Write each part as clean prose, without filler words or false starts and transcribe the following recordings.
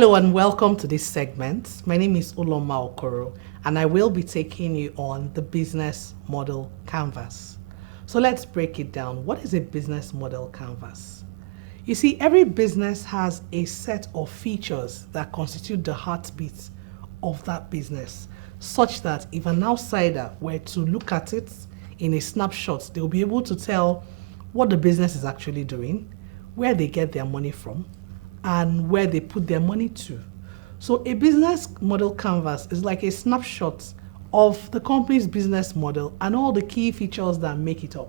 Hello and welcome to this segment. My name is Uloma Okoro and I will be taking you on the business model canvas. So let's break it down. What is a business model canvas? You see, every business has a set of features that constitute the heartbeat of that business, such that if an outsider were to look at it in a snapshot, they'll be able to tell what the business is actually doing, where they get their money from, and where they put their money to. So a business model canvas is like a snapshot of the company's business model and all the key features that make it up.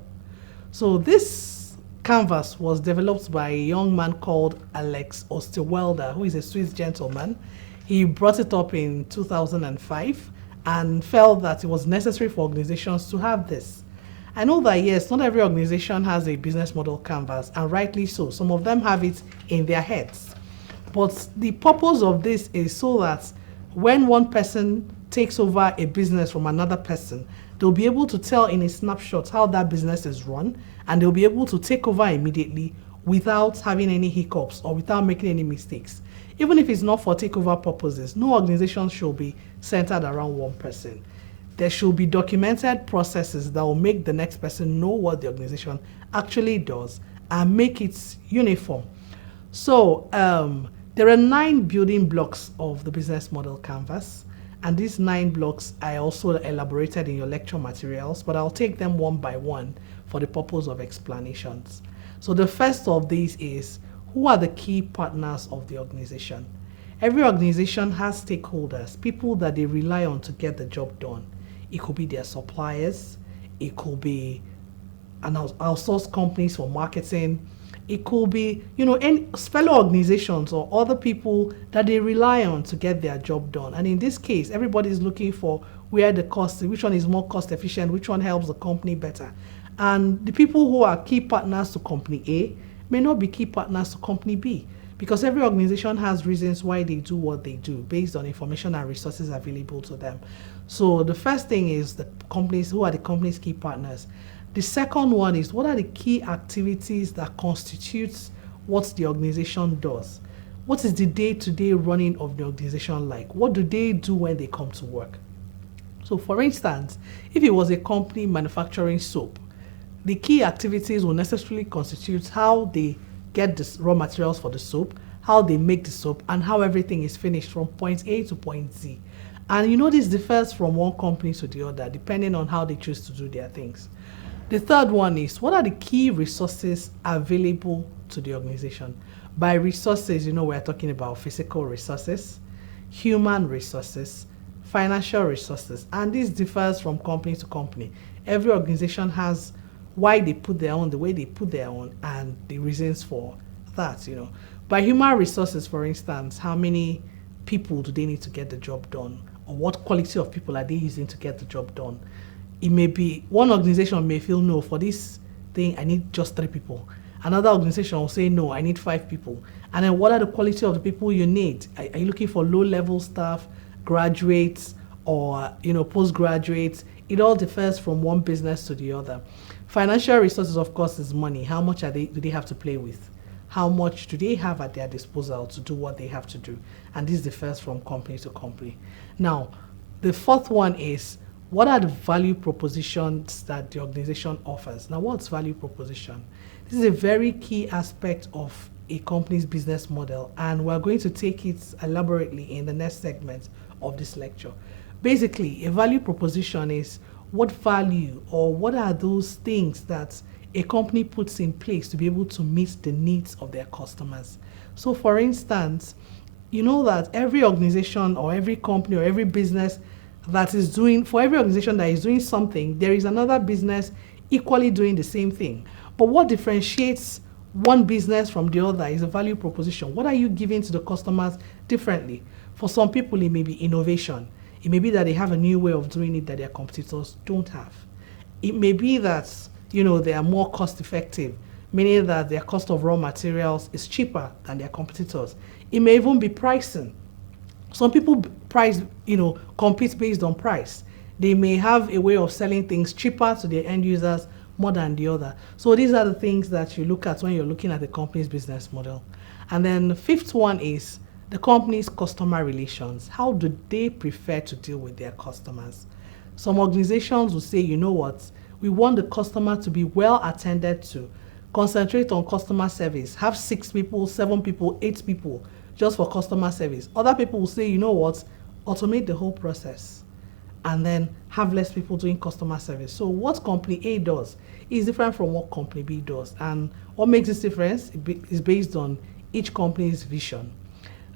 So this canvas was developed by a young man called Alex Osterwelder, who is a Swiss gentleman. He brought it up in 2005 and felt that it was necessary for organizations to have this. I know that yes, not every organization has a business model canvas, and rightly so. Some of them have it in their heads. But the purpose of this is so that when one person takes over a business from another person, they'll be able to tell in a snapshot how that business is run, and they'll be able to take over immediately without having any hiccups or without making any mistakes. Even if it's not for takeover purposes, no organization should be centered around one person. There should be documented processes that will make the next person know what the organization actually does and make it uniform. So there are 9 building blocks of the business model canvas, and these 9 blocks I also elaborated in your lecture materials, but I'll take them one by one for the purpose of explanations. So the first of these is, who are the key partners of the organization? Every organization has stakeholders, people that they rely on to get the job done. It could be their suppliers, it could be an outsourced companies for marketing, it could be, any fellow organizations or other people that they rely on to get their job done. And in this case, everybody's looking for where the cost, which one is more cost efficient, which one helps the company better. And the people who are key partners to company A may not be key partners to company B, because every organization has reasons why they do what they do based on information and resources available to them. So the first thing is the companies, who are the company's key partners. The second one is, what are the key activities that constitutes what the organization does? What is the day-to-day running of the organization like? What do they do when they come to work? So for instance, if it was a company manufacturing soap, the key activities will necessarily constitute how they get the raw materials for the soap, how they make the soap, and how everything is finished from point A to point Z. And this differs from one company to the other, depending on how they choose to do their things. The third one is, what are the key resources available to the organization? By resources, we're talking about physical resources, human resources, financial resources, and this differs from company to company. Every organization has why they put their own, the way they put their own, and the reasons for that. By human resources, for instance, how many people do they need to get the job done? Or what quality of people are they using to get the job done? It may be, one organization may feel, no, for this thing, I need just 3 people. Another organization will say, no, I need 5 people. And then what are the quality of the people you need? Are you looking for low-level staff, graduates, or postgraduates? It all differs from one business to the other. Financial resources, of course, is money. How much do they have to play with? How much do they have at their disposal to do what they have to do? And this differs from company to company. Now, the fourth one is, what are the value propositions that the organization offers? Now, what's value proposition? This is a very key aspect of a company's business model, and we're going to take it elaborately in the next segment of this lecture. Basically, a value proposition is what value or what are those things that a company puts in place to be able to meet the needs of their customers. So for instance, that every organization or every company or every business that is doing, for every organization that is doing something, there is another business equally doing the same thing. But what differentiates one business from the other is a value proposition. What are you giving to the customers differently? For some people, it may be innovation. It may be that they have a new way of doing it that their competitors don't have. It may be that, they are more cost effective, meaning that their cost of raw materials is cheaper than their competitors. It may even be pricing. Some people compete based on price. They may have a way of selling things cheaper to their end users more than the other. So these are the things that you look at when you're looking at the company's business model. And then the fifth one is the company's customer relations. How do they prefer to deal with their customers? Some organizations will say, you know what, we want the customer to be well attended to, concentrate on customer service, have 6 people, 7 people, 8 people just for customer service. Other people will say, you know what, automate the whole process and then have less people doing customer service. So what company A does is different from what company B does. And what makes this difference is based on each company's vision.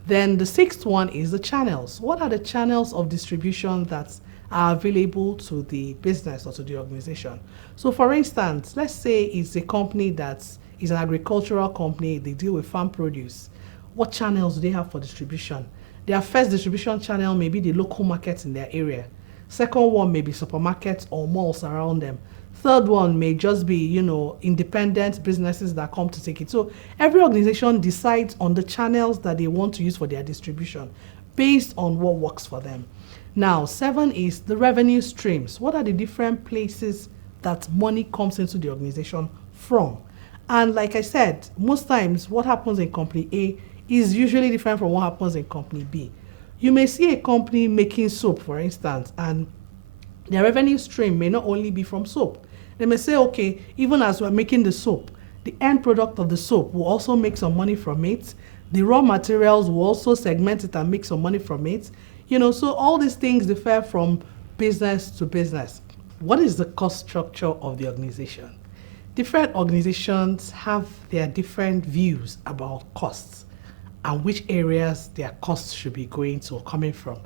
Then the 6th one is the channels. What are the channels of distribution that are available to the business or to the organization? So for instance, let's say it's a company that is an agricultural company, they deal with farm produce. What channels do they have for distribution? Their first distribution channel may be the local markets in their area. Second one may be supermarkets or malls around them. Third one may just be, independent businesses that come to take it. So every organization decides on the channels that they want to use for their distribution based on what works for them. Now, 7 is the revenue streams. What are the different places that money comes into the organization from? And like I said, most times what happens in company A is usually different from what happens in company B. You may see a company making soap, for instance, and their revenue stream may not only be from soap. They may say, okay, even as we're making the soap, the end product of the soap will also make some money from it. The raw materials will also segment it and make some money from it. So all these things differ from business to business. What is the cost structure of the organization? Different organizations have their different views about costs and which areas their costs should be going to or coming from.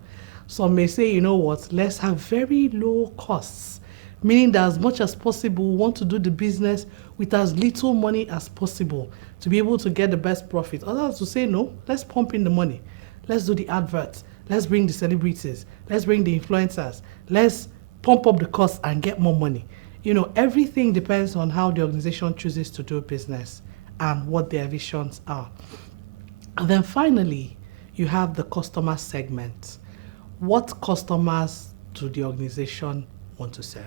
Some may say, you know what, let's have very low costs, meaning that as much as possible, we want to do the business with as little money as possible to be able to get the best profit. Others will say, no, let's pump in the money. Let's do the adverts. Let's bring the celebrities. Let's bring the influencers. Let's pump up the cost and get more money. Everything depends on how the organization chooses to do business and what their visions are. And then finally, you have the customer segment. What customers do the organization want to serve?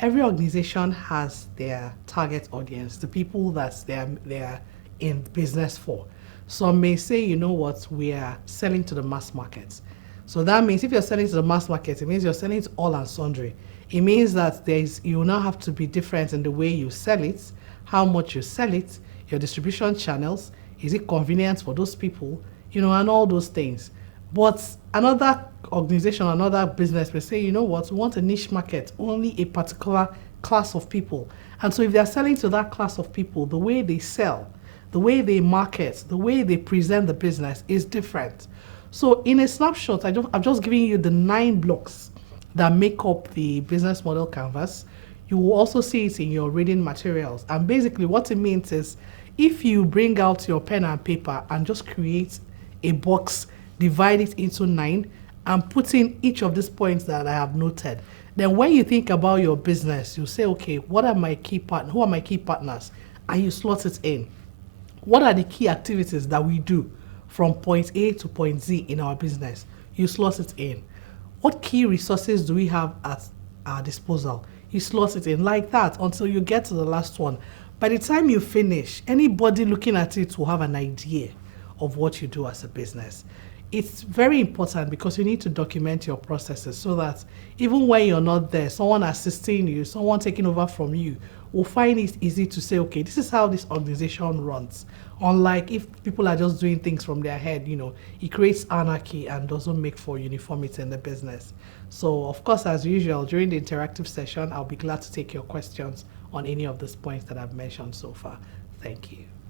Every organization has their target audience, the people that they're in business for. Some may say, you know what, we are selling to the mass market. So that means if you're selling to the mass market, it means you're selling to all and sundry. It means that you now have to be different in the way you sell it, how much you sell it, your distribution channels, is it convenient for those people, and all those things. But another organization, another business may say, you know what, we want a niche market, only a particular class of people. And so if they're selling to that class of people, the way they sell, the way they market, the way they present the business is different. So in a snapshot, I'm just giving you the 9 blocks that make up the business model canvas. You will also see it in your reading materials. And basically what it means is if you bring out your pen and paper and just create a box, divide it into 9 and put in each of these points that I have noted, then when you think about your business, you say, okay, who are my key partners? And you slot it in. What are the key activities that we do from point A to point Z in our business? You slot it in. What key resources do we have at our disposal? You slot it in like that until you get to the last one. By the time you finish, anybody looking at it will have an idea of what you do as a business. It's very important because you need to document your processes so that even when you're not there, someone assisting you, someone taking over from you will find it easy to say, okay, this is how this organization runs. Unlike if people are just doing things from their head, it creates anarchy and doesn't make for uniformity in the business. So, of course, as usual, during the interactive session, I'll be glad to take your questions on any of these points that I've mentioned so far. Thank you.